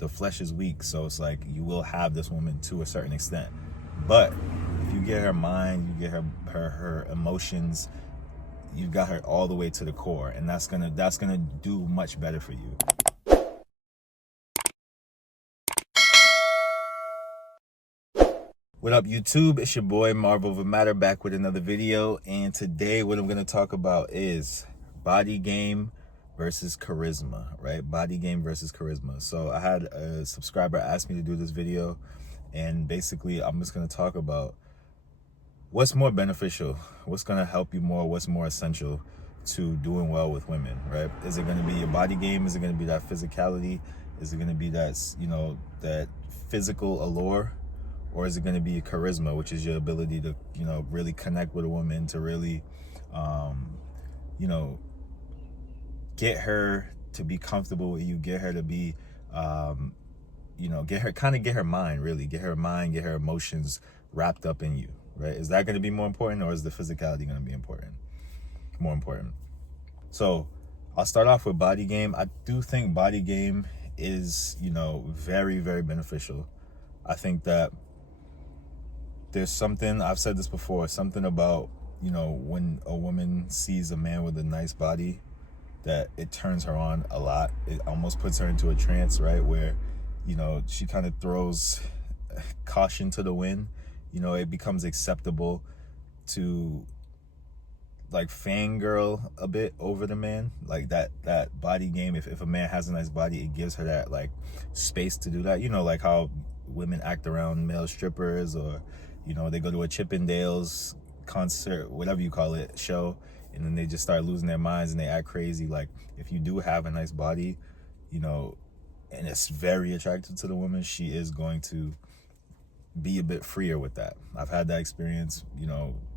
the flesh is weak, so it's like you will have this woman to a certain extent. But if you get her mind, you get her emotions, you got her all the way to the core, and that's gonna do much better for you. What up, YouTube? It's your boy Marvel of Matter, back with another video. And today what I'm going to talk about is body game versus charisma, right? Body game versus charisma. So I had a subscriber ask me to do this video, and basically I'm just going to talk about what's more beneficial, what's going to help you more, what's more essential to doing well with women, right? Is it going to be your body game? Is it going to be that physicality? Is it going to be that, that physical allure? Or is it going to be charisma, which is your ability to, really connect with a woman, to really, get her to be comfortable with you, get her to be, get her mind, really, get her mind, get her emotions wrapped up in you, right? Is that going to be more important, or is the physicality going to be more important? So I'll start off with body game. I do think body game is, very, very beneficial. I think that there's something, I've said this before, something about, when a woman sees a man with a nice body, that it turns her on a lot. It almost puts her into a trance, right? Where, she kind of throws caution to the wind. It becomes acceptable to like fangirl a bit over the man. Like that body game, if a man has a nice body, it gives her that like space to do that. Like how women act around male strippers, or they go to a Chippendales concert, whatever you call it, show, and then they just start losing their minds and they act crazy. Like, if you do have a nice body, and it's very attractive to the woman, she is going to be a bit freer with that. I've had that experience.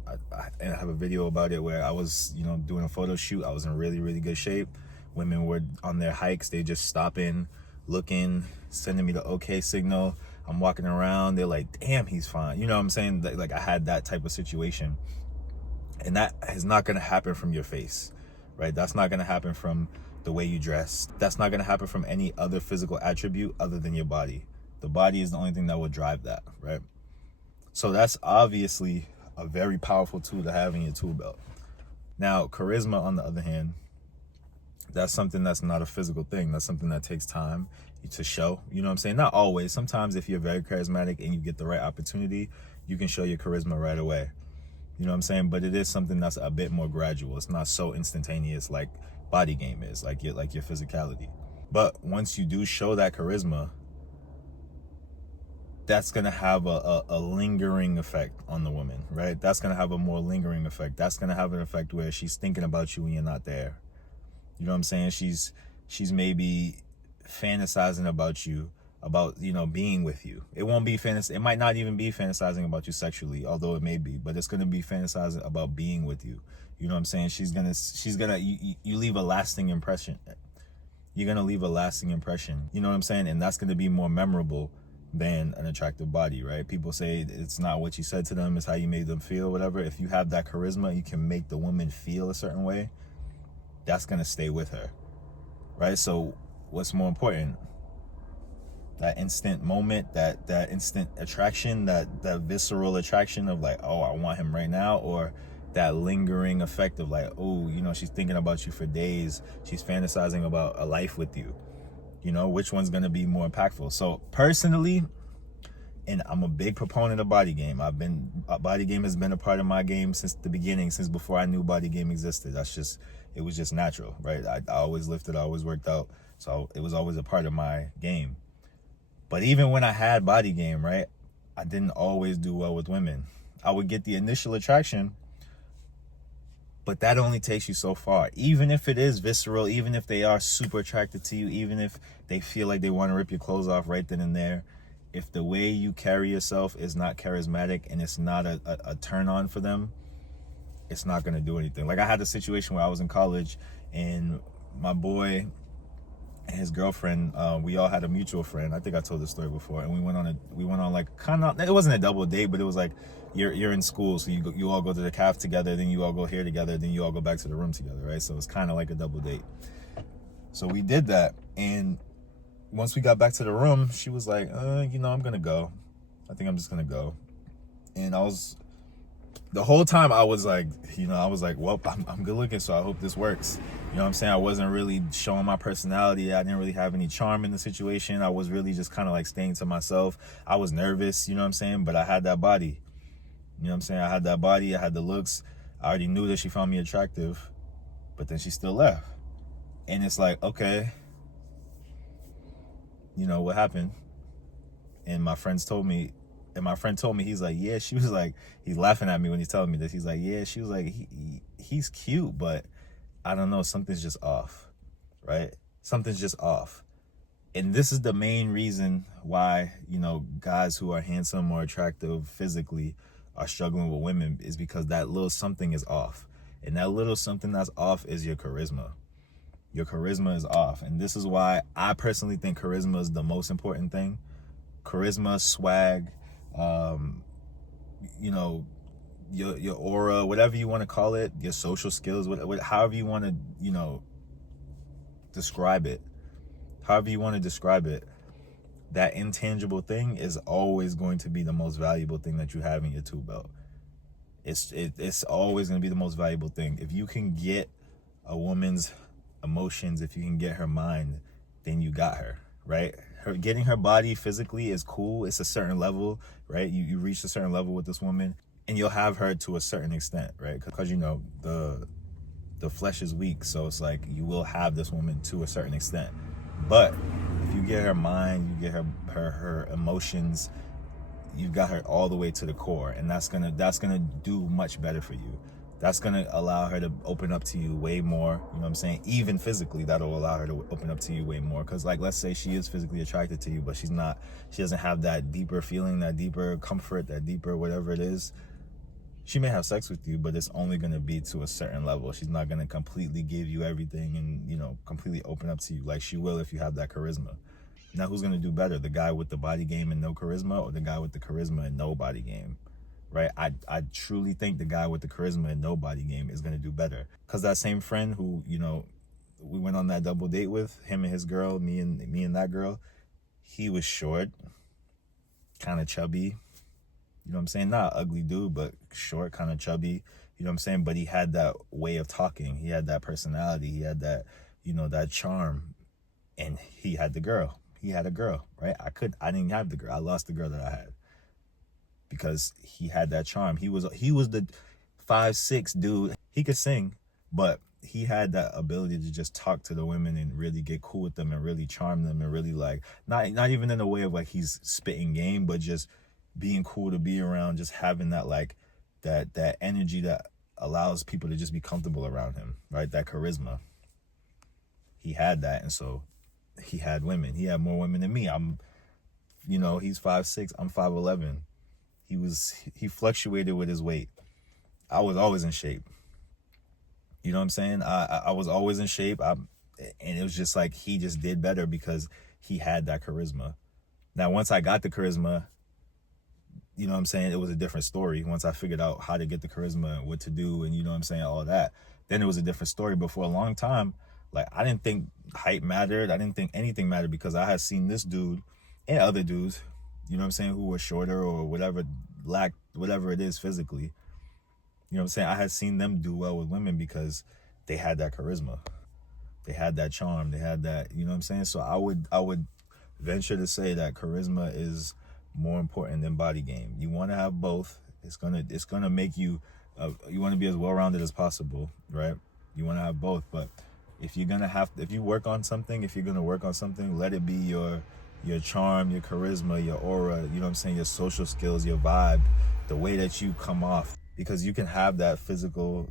I have a video about it where I was, doing a photo shoot. I was in really, really good shape. Women were on their hikes. They just stopping, looking, sending me the okay signal. I'm walking around, they're like, damn, he's fine. You know what I'm saying? Like I had that type of situation. And that is not going to happen from your face, right? That's not going to happen from the way you dress. That's not going to happen from any other physical attribute other than your body. The body is the only thing that will drive that, right? So that's obviously a very powerful tool to have in your tool belt. Now, charisma, on the other hand, that's something that's not a physical thing. That's something that takes time to show. You know what I'm saying? Not always. Sometimes if you're very charismatic and you get the right opportunity, you can show your charisma right away. You know what I'm saying? But it is something that's a bit more gradual. It's not so instantaneous like body game is, like your physicality. But once you do show that charisma, that's going to have a lingering effect on the woman, right? That's going to have a more lingering effect. That's going to have an effect where she's thinking about you when you're not there. You know what I'm saying? She's maybe fantasizing about you, about, being with you. It won't be it might not even be fantasizing about you sexually, although it may be, but it's going to be fantasizing about being with you. You know what I'm saying? She's gonna, you leave a lasting impression. You're going to leave a lasting impression. You know what I'm saying? And that's going to be more memorable than an attractive body, right? People say it's not what you said to them, it's how you made them feel, whatever. If you have that charisma, you can make the woman feel a certain way. That's going to stay with her, right? So what's more important? That instant moment, that instant attraction, that visceral attraction of like, oh, I want him right now, or that lingering effect of like, oh, she's thinking about you for days. She's fantasizing about a life with you. Which one's going to be more impactful? So personally, and I'm a big proponent of body game. Body game has been a part of my game since the beginning, since before I knew body game existed. It was just natural, right? I always lifted, I always worked out. So it was always a part of my game. But even when I had body game, right, I didn't always do well with women. I would get the initial attraction, but that only takes you so far. Even if it is visceral, even if they are super attracted to you, even if they feel like they want to rip your clothes off right then and there, if the way you carry yourself is not charismatic and it's not a turn on for them, it's not going to do anything. Like I had a situation where I was in college and my boy and his girlfriend, we all had a mutual friend. I think I told this story before. And we went on like kind of, it wasn't a double date, but it was like you're in school, so you all go to the caf together, then you all go here together, then you all go back to the room together, right? So it's kind of like a double date. So we did that, and once we got back to the room, she was like, I'm gonna go. I think I'm just gonna go. And the whole time I was like, well, I'm good looking, so I hope this works. You know what I'm saying? I wasn't really showing my personality. I didn't really have any charm in the situation. I was really just kind of like staying to myself. I was nervous, you know what I'm saying? But I had that body. You know what I'm saying? I had that body. I had the looks. I already knew that she found me attractive, but then she still left. And it's like, okay, what happened? And my friend told me, he's like, yeah, she was like, he's laughing at me when he's telling me this. He's like, yeah, she was like, he's cute, but I don't know, something's just off, right? Something's just off. And this is the main reason why, guys who are handsome or attractive physically are struggling with women, is because that little something is off. And that little something that's off is your charisma. Your charisma is off. And this is why I personally think charisma is the most important thing. Charisma, swag, your aura, whatever you want to call it, your social skills, however you want to, describe it. However you want to describe it, that intangible thing is always going to be the most valuable thing that you have in your tool belt. It's always going to be the most valuable thing. If you can get a woman's emotions, if you can get her mind, then you got her, right? Her getting her body physically is cool. It's a certain level, right? You reach a certain level with this woman, and you'll have her to a certain extent, right? Because the flesh is weak, so it's like you will have this woman to a certain extent. But if you get her mind, you get her emotions, you've got her all the way to the core, and that's gonna do much better for you. That's gonna allow her to open up to you way more. You know what I'm saying? Even physically, that'll allow her to open up to you way more. Because like, let's say she is physically attracted to you, but she doesn't have that deeper feeling, that deeper comfort, that deeper whatever it is. She may have sex with you, but it's only gonna be to a certain level. She's not gonna completely give you everything and completely open up to you like she will if you have that charisma. Now, who's gonna do better? The guy with the body game and no charisma, or the guy with the charisma and no body game? Right? I truly think the guy with the charisma and no body game is gonna do better. Cause that same friend who, we went on that double date with, him and his girl, me and that girl, he was short, kind of chubby. You know what I'm saying? Not ugly dude, but short, kind of chubby. You know what I'm saying? But he had that way of talking. He had that personality. He had that, that charm. And he had the girl. He had a girl, right? I didn't have the girl. I lost the girl that I had. Because he had that charm. He was the 5'6" dude. He could sing, but he had that ability to just talk to the women and really get cool with them and really charm them and really like, not even in a way of like he's spitting game, but just being cool to be around, just having that like that energy that allows people to just be comfortable around him, right? That charisma. He had that, and so he had women. He had more women than me. He's 5'6", I'm 5'11". He fluctuated with his weight. I was always in shape. You know what I'm saying? I was always in shape. And it was just like he just did better because he had that charisma. Now, once I got the charisma, you know what I'm saying, it was a different story. Once I figured out how to get the charisma and what to do and, you know what I'm saying, all that, then it was a different story. But for a long time, like, I didn't think height mattered. I didn't think anything mattered because I had seen this dude and other dudes, you know what I'm saying, who were shorter or whatever, lacked whatever it is physically. You know what I'm saying? I had seen them do well with women because they had that charisma. They had that charm. They had that, you know what I'm saying? So I would venture to say that charisma is more important than body game. You want to have both. It's gonna make you you want to be as well-rounded as possible, right? You want to have both, but if you're gonna work on something, let it be your charm, your charisma, your aura, you know what I'm saying, your social skills, your vibe, the way that you come off. Because you can have that physical,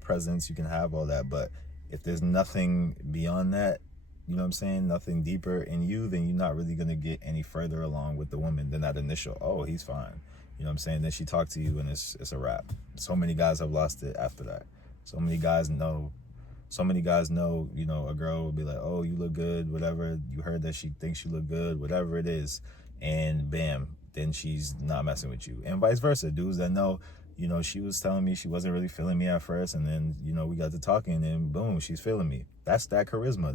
presence, you can have all that, but if there's nothing beyond that, you know what I'm saying, nothing deeper in you, then you're not really going to get any further along with the woman than that initial, oh, he's fine. You know what I'm saying? Then she talked to you and it's a wrap. So many guys have lost it after that. So many guys know, a girl will be like, oh, you look good, whatever. You heard that she thinks you look good, whatever it is. And bam, then she's not messing with you. And vice versa. Dudes that know, she was telling me she wasn't really feeling me at first. And then, we got to talking and boom, she's feeling me. That's that charisma.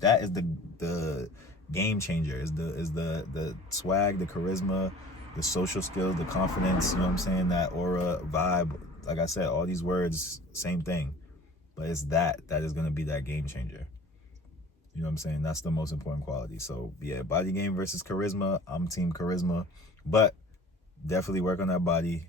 That is the game changer. Is the swag, the charisma, the social skills, the confidence, you know what I'm saying? That aura, vibe. Like I said, all these words, same thing. But it's that is going to be that game changer. You know what I'm saying? That's the most important quality. So, yeah, body game versus charisma. I'm team charisma. But definitely work on that body.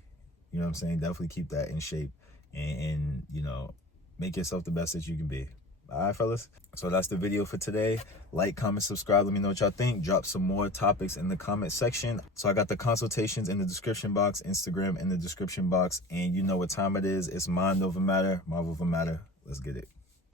You know what I'm saying? Definitely keep that in shape. And you know, make yourself the best that you can be. All right, fellas? So that's the video for today. Like, comment, subscribe. Let me know what y'all think. Drop some more topics in the comment section. So I got the consultations in the description box, Instagram in the description box. And you know what time it is. It's Mind Over Matter, Marvel Over Matter. Let's get it.